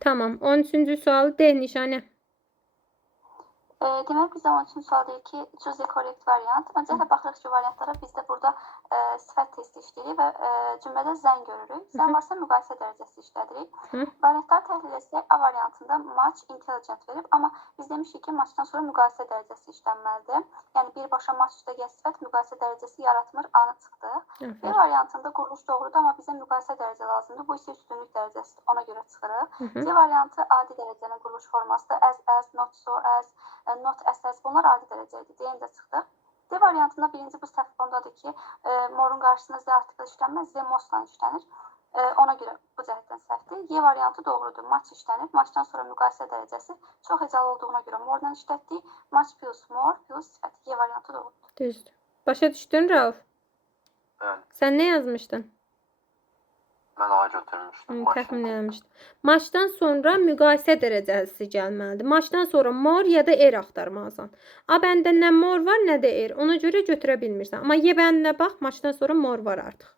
Tamam. 13-cü sualı D nişanə. Demək, bizdə 13-cü sual deyir ki, choose a correct variant. Öncəliklə baxırıq ki, variantlara bizdə burada sifət testi işləyirik və cümlədə zən görürük. Zən varsa müqayisə dərəcəsi işlədirik. Variantları təhlil etsək, A variantında match intelligent verib, amma biz demişik ki, matchdan sonra müqayisə dərəcəsi işlənməlidir. Yəni, birbaşa matchda gəl sifət müqayisə dərəcəsi yaratmır, A-nı çıxdıq. B variantında quruluş doğrudur, amma bizə müqayisə dərəcə lazımdır. Bu isə üstünlük dərəcəsidir, ona görə çıxırıq. C variantı adi dərəcənin quruluş formasıdır. As, not so, as, not as, bunlar adi dərəcədir. D-ni də çıxdıq. D variantında birinci bu səhv ondadır ki, morun qarşısında Z artiklı işlənməz, Z mostla işlənir. Ona görə bu cəhətdən səhvdir. Y variantı doğrudur. Match işlənib. Matchdan sonra müqayisə dərəcəsi çox hecalı olduğuna görə morla işlətdik. Match plus more plus sifət. Y variantı doğrudur. Düzdür. Başa düşdün, Rauf? Bəli. Sən nə yazmışdın? Mən A götürmüşdüm. Təxmin eləmişdim. Matchdan sonra müqayisə dərəcəsi gəlməlidir. Matchdan sonra more ya da er axtarmalısan. A bəndə nə more var, nə də er. Ona görə götürə bilmirsən. Amma Y bəndə bax, matchdan sonra more var artıq.